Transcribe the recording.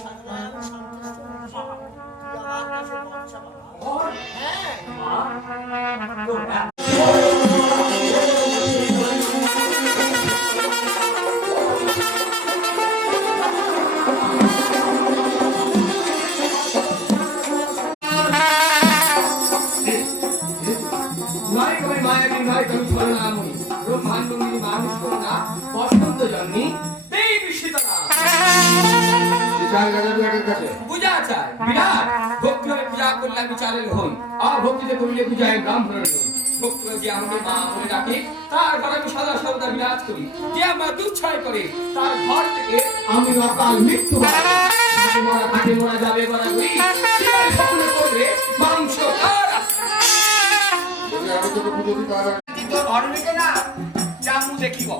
সাধনায় আমি সন্তুষ্ট হয়েছি। আমার কাছে পৌঁছা বাবা। হ্যাঁ পূজা চাই বিরাট ভক্তি হয়ে পূজা করলে আমি চালের হই, আর ভক্তিতে করিলে পূজায় ব্রাহ্মণের হই। ভক্তি হয়ে যে আমাকে মা বলে ডাকে তার ঘরে আমি সদা সর্বদা বিরাজ করি। যে আমার দুঃছয় করে তার ঘর থেকে আমি অকাল মৃত্যু ঘাটে মোড়া যাবে বলা করি সকলে করবে মাংস আমি তোকে পুজো দিতে তোর ঘর নিতে না চামু দেখিব